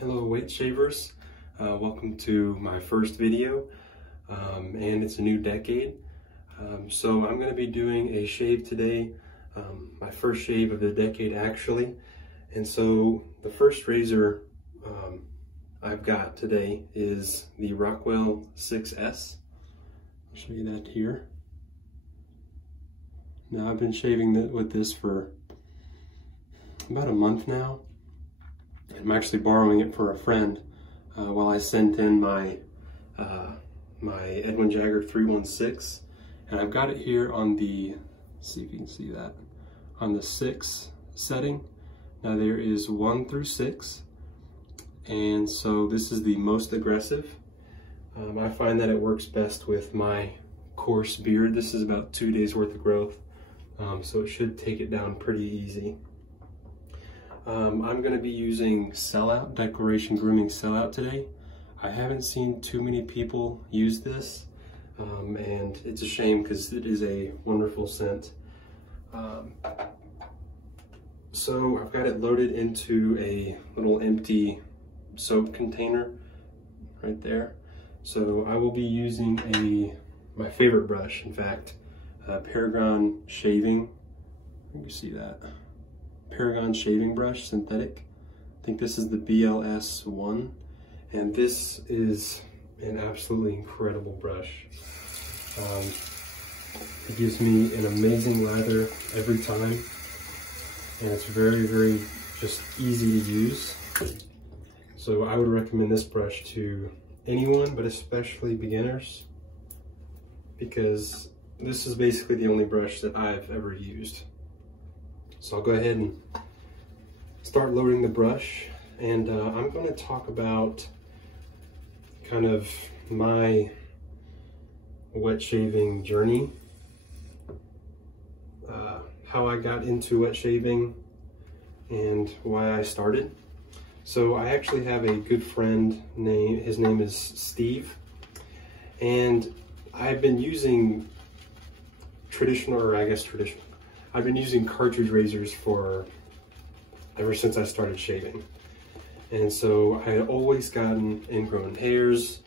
Hello weight shavers, welcome to my first video, and it's a new decade. So I'm going to be doing a shave today, my first shave of the decade actually. And so the first razor I've got today is the Rockwell 6S. I'll show you that here. Now I've been shaving with this for about a month now. I'm actually borrowing it for a friend while I sent in my my Edwin Jagger 316, and I've got it here on the, let's see if you can see that, on the 6 setting. Now there is 1 through 6, and so this is the most aggressive. I find that it works best with my coarse beard. This is about 2 days worth of growth, so it should take it down pretty easy. I'm going to be using Sellout, Declaration Grooming Sellout today. I haven't seen too many people use this, and it's a shame because it is a wonderful scent. So I've got it loaded into a little empty soap container right there. So I will be using my favorite brush, in fact, Paragon Shaving. You can see that. Paragon shaving brush, synthetic. I think this is the BLS1, and this is an absolutely incredible brush. It gives me an amazing lather every time, and it's very, very just easy to use. So I would recommend this brush to anyone, but especially beginners, because this is basically the only brush that I've ever used. So I'll go ahead and start loading the brush, and I'm going to talk about kind of my wet shaving journey, how I got into wet shaving, and why I started. So I actually have a good friend his name is Steve, and I've been using I've been using cartridge razors ever since I started shaving. And so I had always gotten ingrown hairs,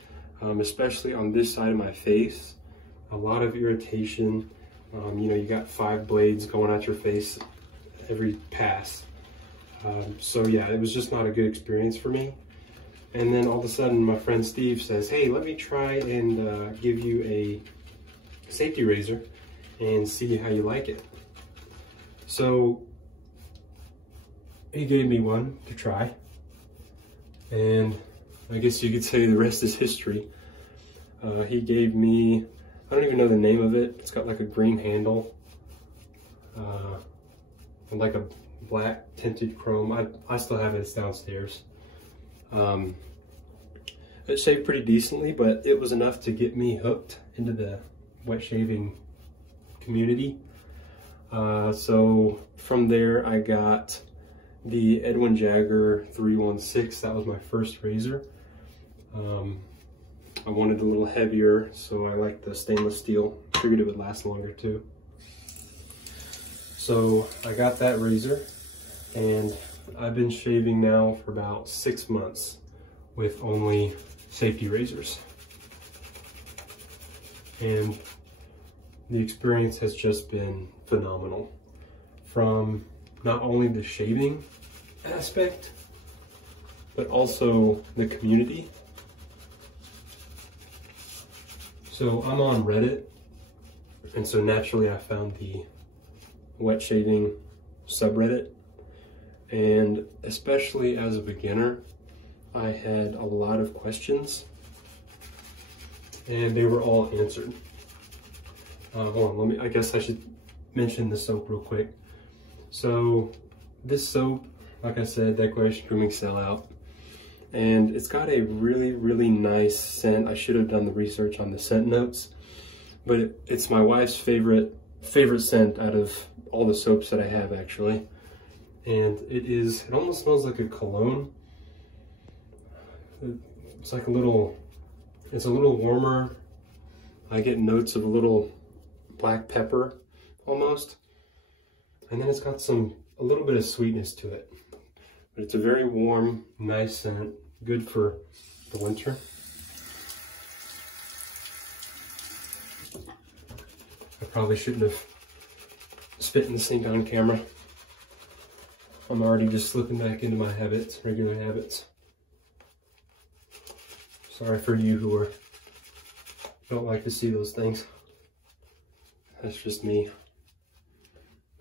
especially on this side of my face, a lot of irritation. You know, you got 5 blades going at your face every pass. So yeah, it was just not a good experience for me. And then all of a sudden my friend Steve says, hey, let me try and give you a safety razor and see how you like it. So he gave me one to try, and I guess you could say the rest is history. He gave me, I don't even know the name of it. It's got like a green handle, and like a black tinted chrome. I still have it, it's downstairs. It shaved pretty decently, but it was enough to get me hooked into the wet shaving community. So from there I got the Edwin Jagger 316. That was my first razor. I wanted a little heavier, so I liked the stainless steel. Figured it would last longer too. So I got that razor, and I've been shaving now for about 6 months with only safety razors. And the experience has just been phenomenal, from not only the shaving aspect, but also the community. So I'm on Reddit, and so naturally I found the wet shaving subreddit, and especially as a beginner, I had a lot of questions, and they were all answered. Hold on, I guess I should mention the soap real quick. So this soap, like I said, Declaration Grooming Sellout, and it's got a really, really nice scent. I should have done the research on the scent notes, but it's my wife's favorite scent out of all the soaps that I have, actually. And it almost smells like a cologne. It's like it's a little warmer. I get notes of a little black pepper almost, and then it's got a little bit of sweetness to it, But it's a very warm, nice scent, good for the winter. I probably shouldn't have spit in the sink on camera. I'm already just slipping back into my habits, regular habits. Sorry for you who don't like to see those things. That's just me.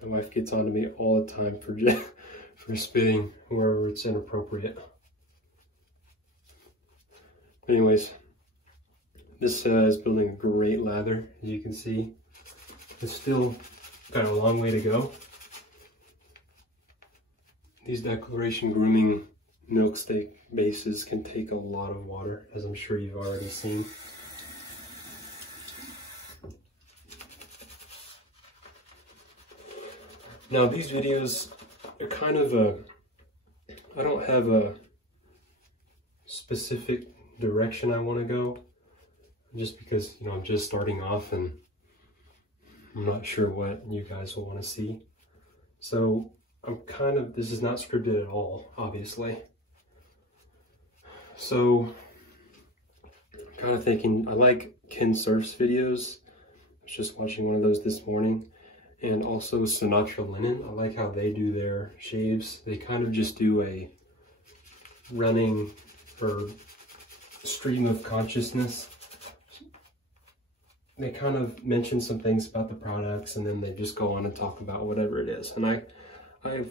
My wife gets on to me all the time for spitting wherever it's inappropriate. Anyways, this is building a great lather, as you can see. It's still got a long way to go. These Declaration Grooming milk steak bases can take a lot of water, as I'm sure you've already seen. Now these videos are kind of I don't have a specific direction I want to go, just because, you know, I'm just starting off and I'm not sure what you guys will want to see. So this is not scripted at all, obviously. So I'm kind of thinking, I like Ken Surf's videos. I was just watching one of those this morning. And also Sinatra Linen. I like how they do their shaves. They kind of just do a running or stream of consciousness. They kind of mention some things about the products and then they just go on and talk about whatever it is. And I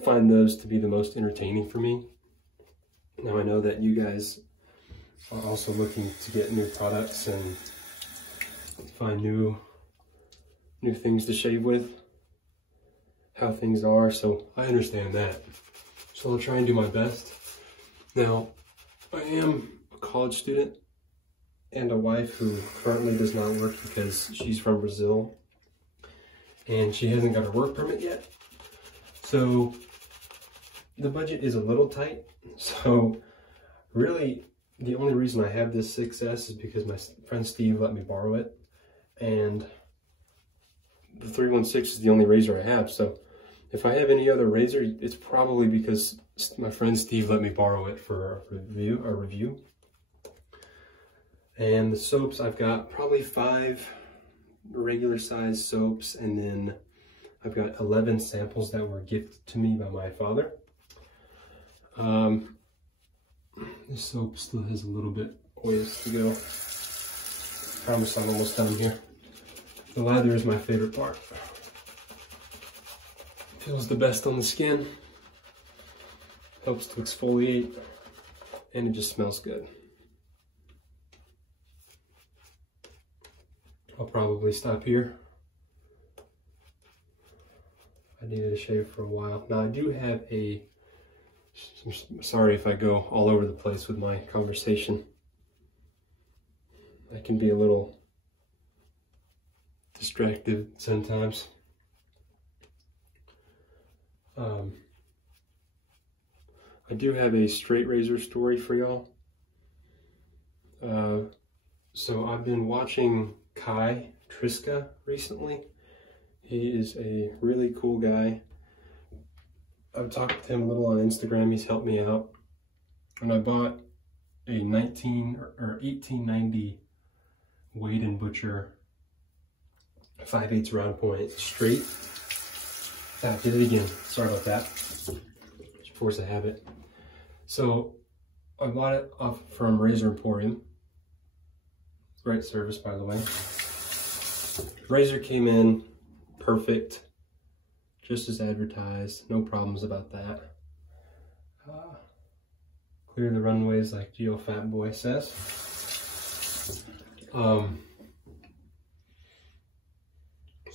find those to be the most entertaining for me. Now I know that you guys are also looking to get new products and find new things to shave with, how things are, so I understand that. So I'll try and do my best. Now, I am a college student and a wife who currently does not work because she's from Brazil and she hasn't got her work permit yet. So the budget is a little tight. So really the only reason I have this 6S is because my friend Steve let me borrow it, and the 316 is the only razor I have. So if I have any other razor, it's probably because my friend Steve let me borrow it for a review. And the soaps, I've got probably 5 regular size soaps, and then I've got 11 samples that were gifted to me by my father. This soap still has a little bit ways to go. I promise I'm almost done here. The lather is my favorite part. Feels the best on the skin, helps to exfoliate, and it just smells good. I'll probably stop here. I needed a shave for a while. Now I do have sorry if I go all over the place with my conversation. I can be a little distracted sometimes. I do have a straight razor story for y'all. So I've been watching Kai Triska recently. He is a really cool guy. I've talked to him a little on Instagram. He's helped me out. And I bought a 1890 Wade & Butcher 5/8 round point straight. I did it again. Sorry about that. Just force a habit. So I bought it off from Razor Emporium. Great service, by the way. Razor came in perfect, just as advertised. No problems about that. Clear the runways like Geo Fat Boy says. So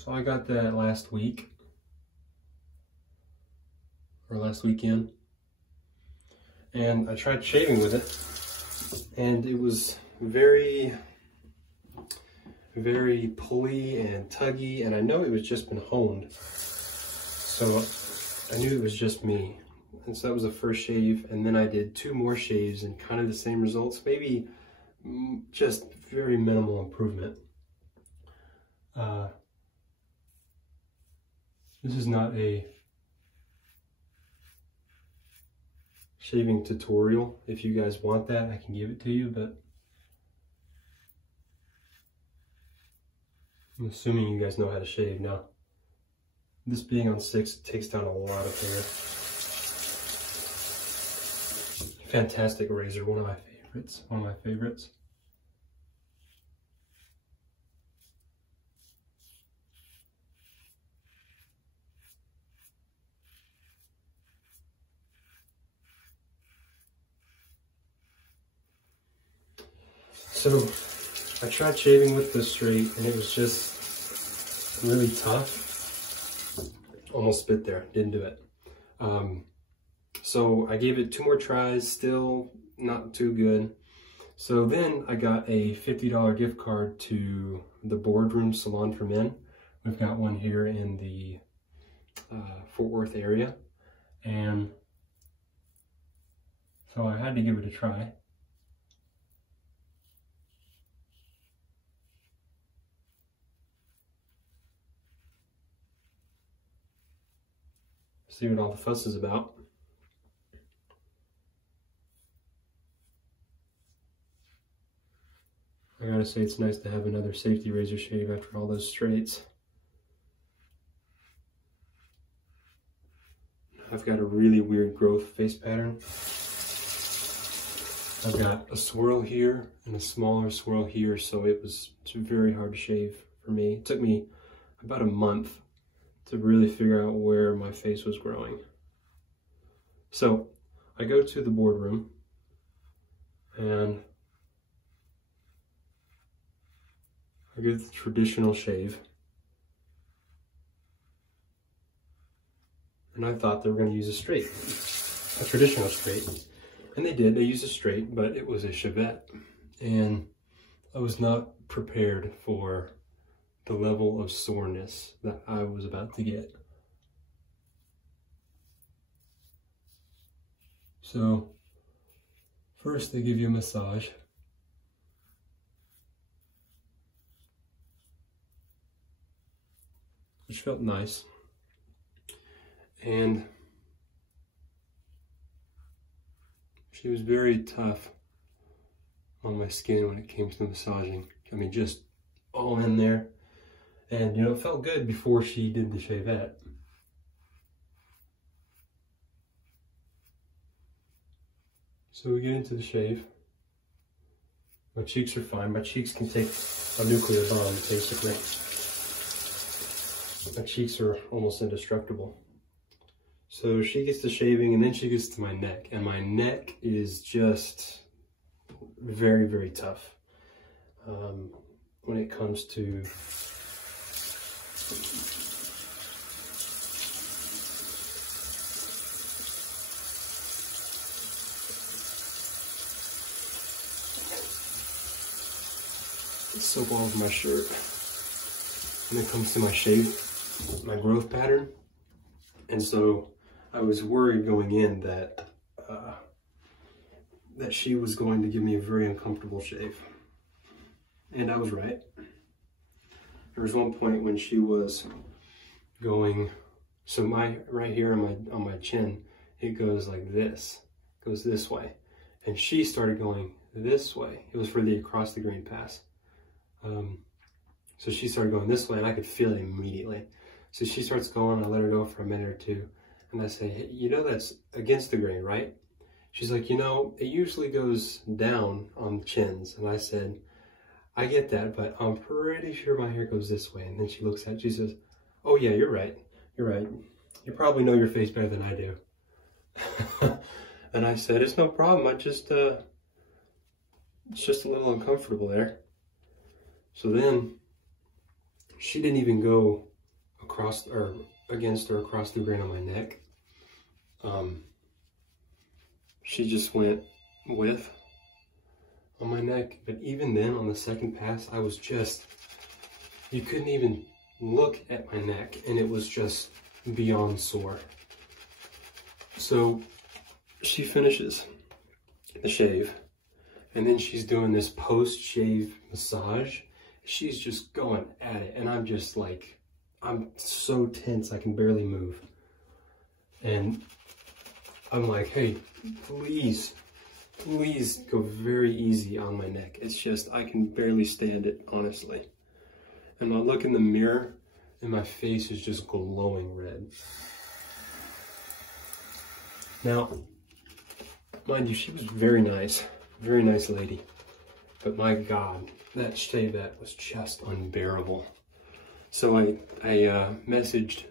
I got that last week, or last weekend, and I tried shaving with it, and it was very pulley and tuggy, and I know it was just been honed, so I knew it was just me. And so that was the first shave, and then I did 2 more shaves and kind of the same results, maybe just very minimal improvement. This is not a shaving tutorial. If you guys want that, I can give it to you, but I'm assuming you guys know how to shave now. This being on 6, it takes down a lot of hair. Fantastic razor, one of my favorites. So I tried shaving with the straight and it was just really tough. Almost spit there, didn't do it. So I gave it 2 more tries, still not too good. So then I got a $50 gift card to the Boardroom Salon for Men. We've got one here in the Fort Worth area. And so I had to give it a try. See what all the fuss is about. I gotta say, it's nice to have another safety razor shave after all those straights. I've got a really weird growth face pattern. I've got a swirl here and a smaller swirl here, so it's very hard to shave for me. It took me about a month to really figure out where my face was growing. So I go to the boardroom and I get the traditional shave. And I thought they were going to use a straight, a traditional straight. And they did, they used a straight, but it was a chevette. And I was not prepared for the level of soreness that I was about to get. So first they give you a massage. Which felt nice. And she was very tough on my skin when it came to the massaging. I mean, just all in there. And, you know, it felt good before she did the shavette. So we get into the shave. My cheeks are fine. My cheeks can take a nuclear bomb, basically. My cheeks are almost indestructible. So she gets to shaving and then she gets to my neck. And my neck is just very, very tough when it comes to soap all over my shirt. When it comes to my shape, my growth pattern. And so I was worried going in that that she was going to give me a very uncomfortable shave. And I was right. There was one point when she was going, so right here on my chin, it goes like this, goes this way. And she started going this way. It was for the across the grain pass. So she started going this way and I could feel it immediately. So she starts going, I let her go for a minute or two. And I say, hey, you know that's against the grain, right? She's like, you know, it usually goes down on chins. And I said, I get that, but I'm pretty sure my hair goes this way. And then she looks at it, she says, oh yeah, you're right. You're right. You probably know your face better than I do. And I said, it's no problem. It's just a little uncomfortable there. So then she didn't even go across or against or across the grain on my neck. She just went with on my neck. But even then on the second pass, I was just, you couldn't even look at my neck and it was just beyond sore. So she finishes the shave and then she's doing this post-shave massage. She's just going at it and I'm just like, I'm so tense I can barely move. And I'm like, hey, please go very easy on my neck. It's just, I can barely stand it, honestly. And I look in the mirror and my face is just glowing red. Now, mind you, she was very nice lady. But my God, that shave that was just unbearable. So I messaged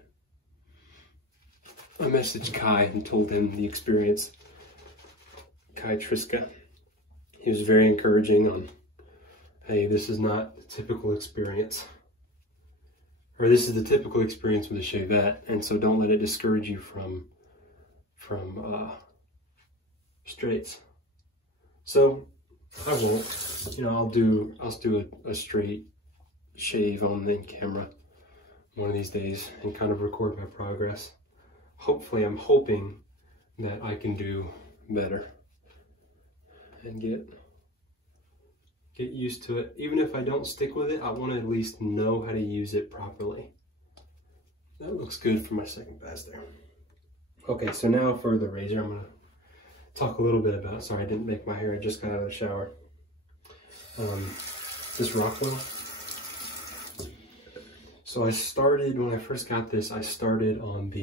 Kai and told him the experience. Kai Triska. He was very encouraging on, hey, this is not the typical experience. Or this is the typical experience with a shavette, and so don't let it discourage you from straights. So I won't. You know, I'll do a straight shave on the camera one of these days and kind of record my progress. Hopefully, I'm hoping that I can do better and get used to it. Even if I don't stick with it, I want to at least know how to use it properly. That looks good for my second pass there. Okay, so now for the razor, I'm going to talk a little bit about, sorry I didn't make my hair, I just got out of the shower. This Rockwell. So I started, when I first got this, I started on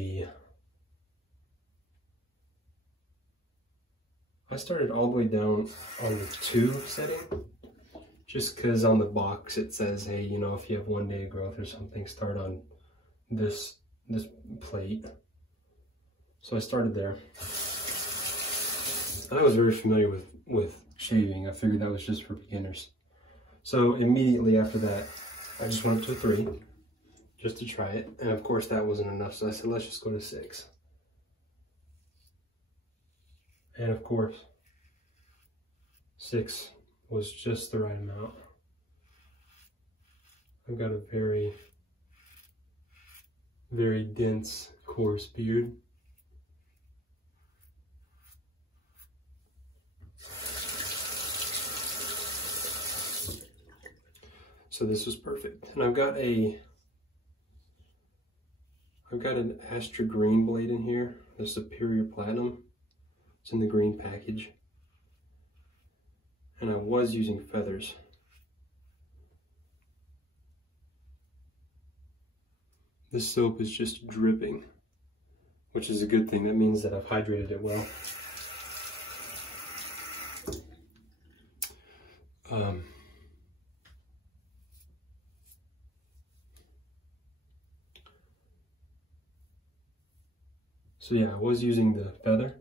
all the way down on the 2 setting, just because on the box it says, hey, you know, if you have 1 day of growth or something, start on this plate. So I started there. I was very familiar with shaving. I figured that was just for beginners. So immediately after that, I just went up to a 3, just to try it. And of course that wasn't enough, so I said, let's just go to 6. And of course, 6 was just the right amount. I've got a very, very dense, coarse beard. So this was perfect. And I've got an Astra green blade in here, the Superior Platinum. It's in the green package. And I was using feathers. This soap is just dripping, which is a good thing. That means that I've hydrated it well. So yeah, I was using the feather.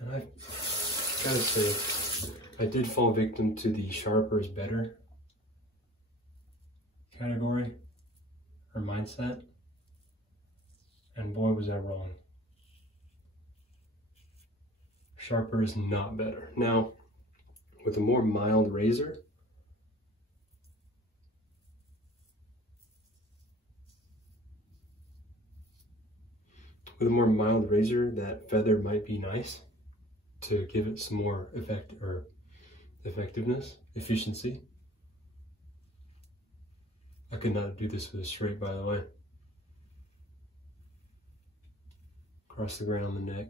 And I gotta say, I did fall victim to the sharper is better category or mindset. And boy, was I wrong. Sharper is not better. Now, with a more mild razor, that feather might be nice to give it some more effectiveness, efficiency. I could not do this with a straight, by the way. Across the grain on the neck.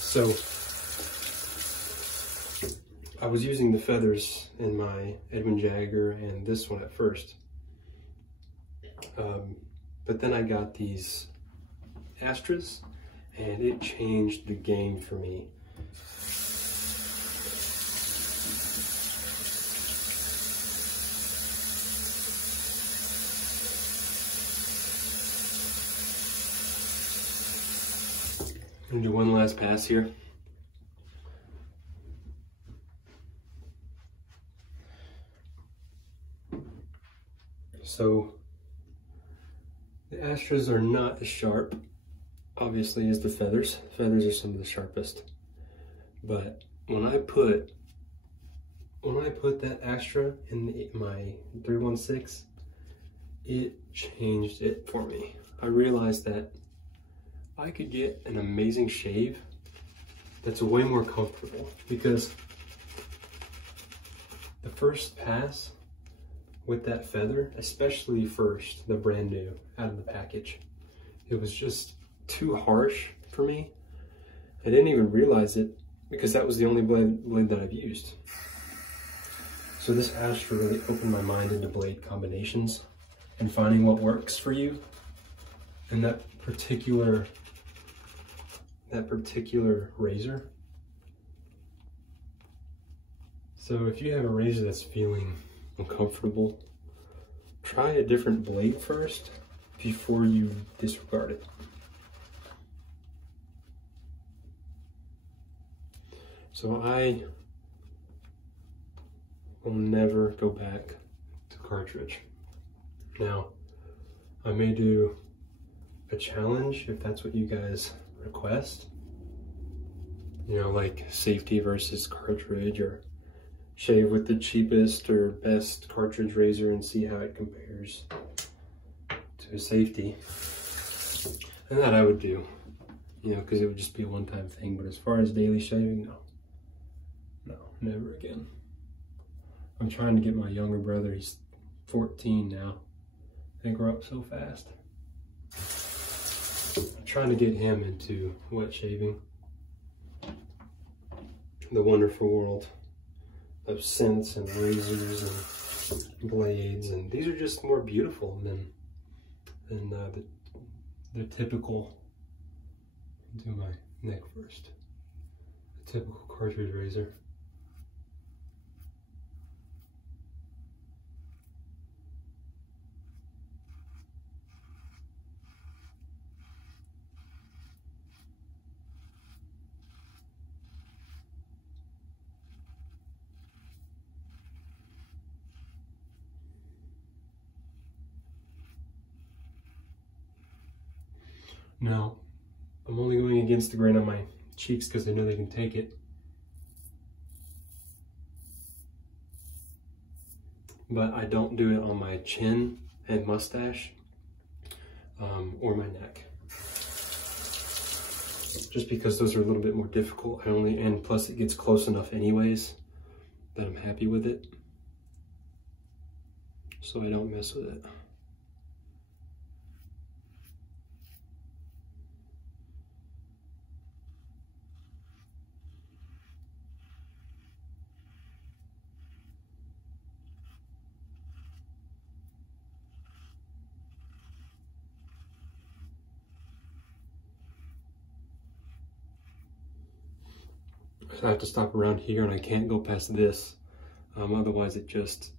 So I was using the feathers in my Edwin Jagger and this one at first. But then I got these Astras and it changed the game for me. I'm gonna do one last pass here. So the Astras are not as sharp, obviously, as the feathers. Feathers are some of the sharpest. But when I put that Astra in my 316, it changed it for me. I realized that I could get an amazing shave that's way more comfortable, because the first pass with that feather, especially first, the brand new out of the package, it was just too harsh for me. I didn't even realize it because that was the only blade that I've used. So this Astra really opened my mind into blade combinations and finding what works for you and that particular razor. So if you have a razor that's feeling uncomfortable, try a different blade first before you disregard it. So I will never go back to cartridge. Now, I may do a challenge if that's what you guys request. You know, like safety versus cartridge, or shave with the cheapest or best cartridge razor and see how it compares to a safety. And that I would do, you know, because it would just be a one-time thing. But as far as daily shaving, no. No, never again. I'm trying to get my younger brother, he's 14 now. They grow up so fast. I'm trying to get him into wet shaving. The wonderful world of scents and razors and blades, and these are just more beautiful than the typical. Do my neck first. The typical cartridge razor. Now, I'm only going against the grain on my cheeks because I know they can take it. But I don't do it on my chin and mustache or my neck. Just because those are a little bit more difficult. And plus it gets close enough anyways that I'm happy with it. So I don't mess with it. I have to stop around here and I can't go past this. Otherwise it just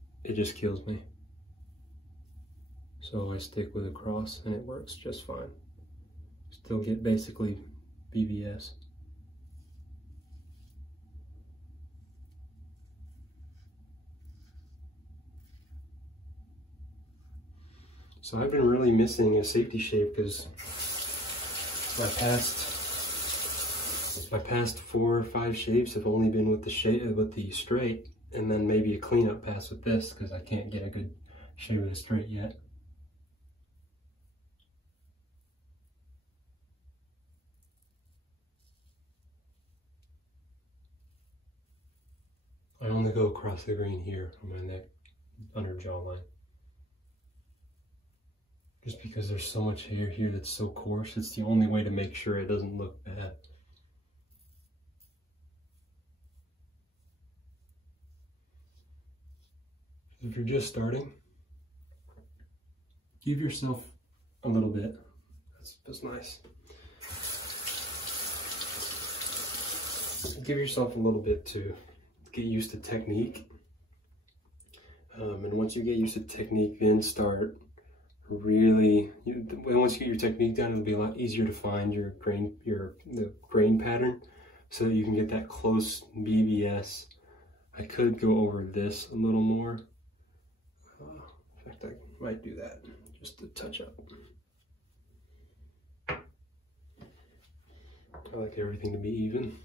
kills me. So I stick with a cross and it works just fine. Still get basically BBS. So I've been really missing a safety shave because my past 4 or 5 shaves have only been with the straight, and then maybe a cleanup pass with this because I can't get a good shave with a straight yet. I only go across the grain here on my neck, under jawline. Just because there's so much hair here that's so coarse, it's the only way to make sure it doesn't look bad. If you're just starting, give yourself a little bit. That's nice. Give yourself a little bit to get used to technique. And once you get used to technique, then start really, once you get your technique down, it'll be a lot easier to find your the grain pattern so that you can get that close BBS. I could go over this a little more. In fact, I might do that just to touch up. I like everything to be even.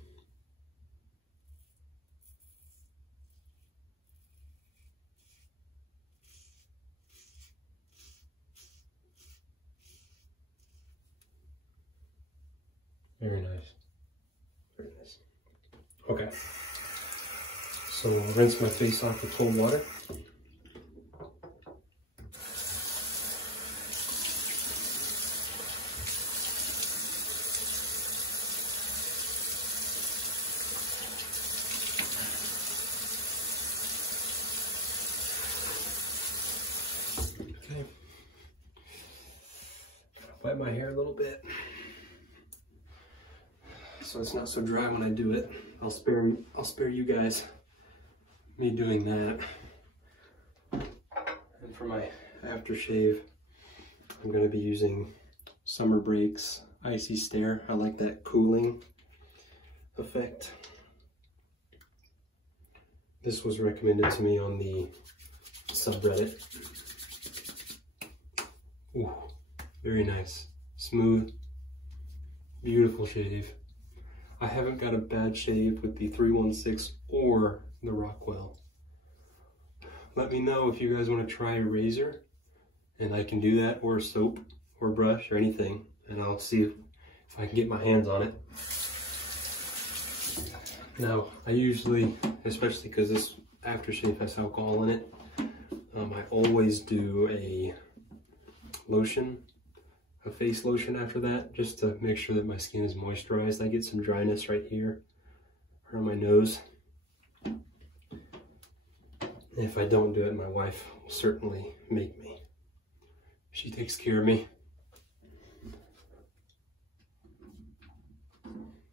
Very nice. Very nice. Okay. So I'll rinse my face off with cold water. Okay. Wet my hair a little bit, so it's not so dry when I do it. I'll spare you guys me doing that. And for my aftershave, I'm going to be using Summer Break's Icy Stare. I like that cooling effect. This was recommended to me on the subreddit. Ooh, very nice. Smooth, beautiful shave. I haven't got a bad shave with the 316 or the Rockwell. Let me know if you guys want to try a razor, and I can do that, or soap, or brush, or anything, and I'll see if I can get my hands on it. Now, I usually, especially because this aftershave has alcohol in it, I always do a lotion, a face lotion after that, just to make sure that my skin is moisturized. I get some dryness right here around my nose. If I don't do it, my wife will certainly make me. She takes care of me.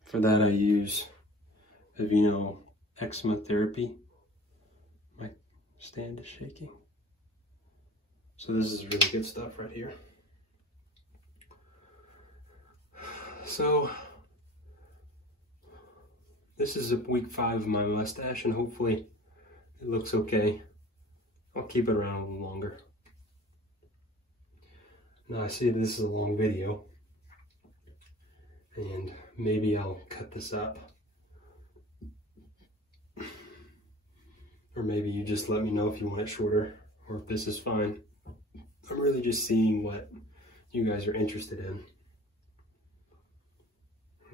For that, I use Aveeno Eczema Therapy. My stand is shaking. So this is really good stuff right here. So this is week 5 of my mustache, and hopefully it looks okay. I'll keep it around a little longer. Now I see this is a long video, and maybe I'll cut this up. Or maybe you just let me know if you want it shorter, or if this is fine. I'm really just seeing what you guys are interested in.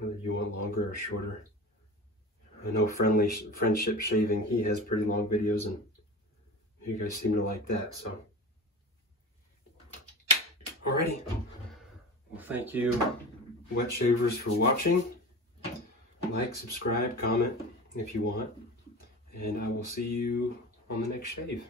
Whether you want longer or shorter. I know Friendship Shaving, he has pretty long videos, and you guys seem to like that, so. Alrighty. Well, thank you, wet shavers, for watching. Like, subscribe, comment if you want, and I will see you on the next shave.